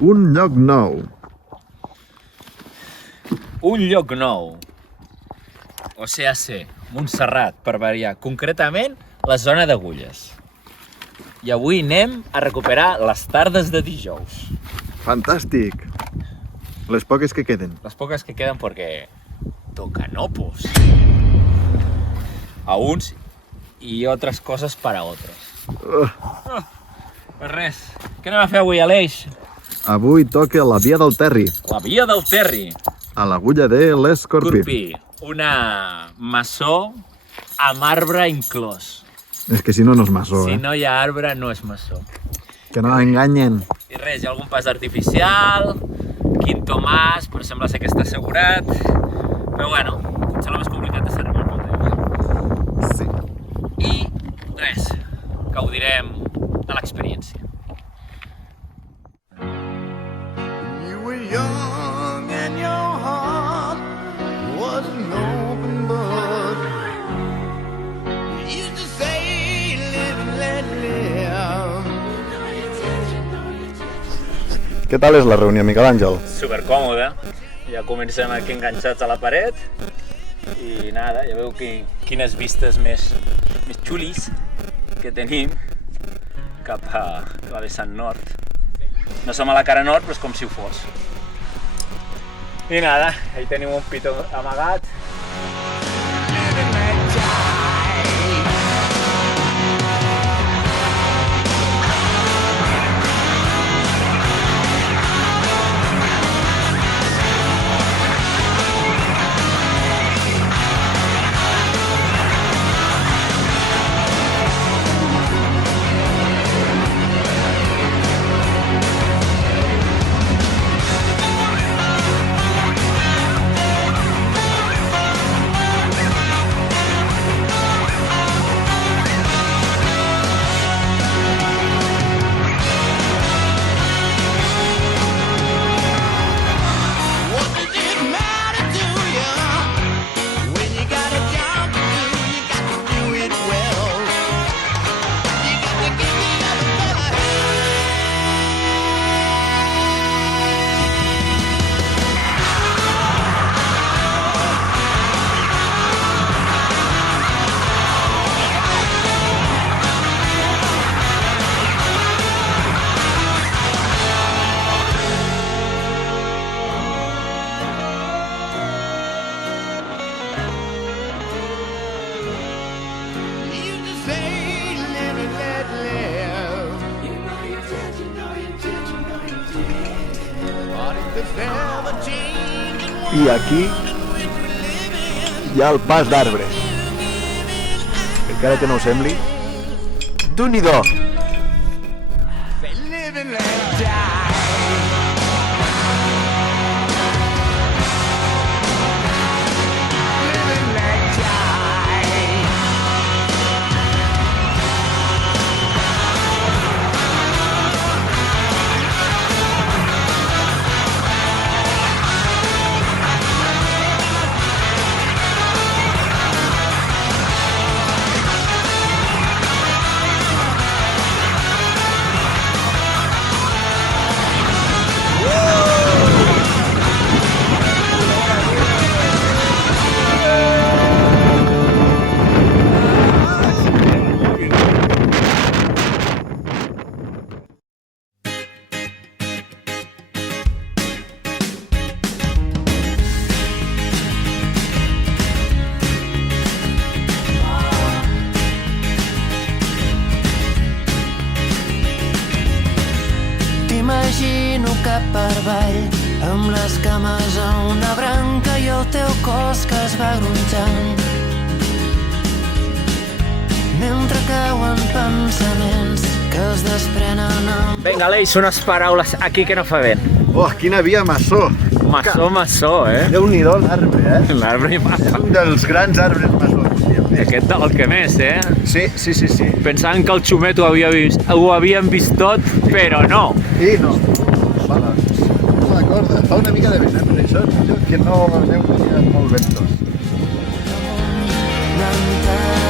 Un lloc nou. Un lloc nou. O sigui, Montserrat, per variar. Concretament, la zona d'Agulles. I avui anem a recuperar les tardes de dijous. Fantàstic. Les poques que queden. Las pocas que quedan porque tocan opos. A uns y otras cosas para otros. Pues res, què anem a fer avui, Aleix? Avui toca la via del Terri, La via del Terri. a l'agulla de l'Escorpí. Corpí, una maçó amb arbre inclòs. És que si no, no és maçó, Si no hi ha arbre, no és maçó. Que no enganyen. I res, hi ha algun pas artificial, quinto mas, però sembla ser que està assegurat. Però bueno, potser el més complicat és arribar al poble. Sí. I res, gaudirem de l'experiència. You were young and your heart was an open book. You used to say, live and let live. Què tal és la reunió, Miquel Àngel? Supercòmode, ja comencem aquí enganxats a la paret i nada, ja veu quines vistes més xulis que tenim cap a la vessant nord. No som a la cara nord, però és com si ho fos. I nada, ahí tenim un pito amagat. What does it matter to you? When you got a job to do, you got to do it well. You got to give the other fella You used to say, live and let live. But if it's ever changing I aquí hi ha el pas d'arbre. Encara que no ho sembli, Déu-n'hi-do! say live and let die. Live and let die. T'imagino cap per avall, amb les cames a una branca i el teu cos que es va gronxant. Mentre cauen pensaments que es desprenen amb... Vinga, Aleix, unes paraules aquí que no fa vent. Oh, quina via maçó! Maçó, Déu-n'hi-do l'arbre, L'arbre i És un dels grans arbres maçons. Aquest del que més, Sí. Pensant que el xumet ho havien vist tot, però no. I no. Vale. D'acord, fa una mica de vent, per això que no aneu molt ventos. Planta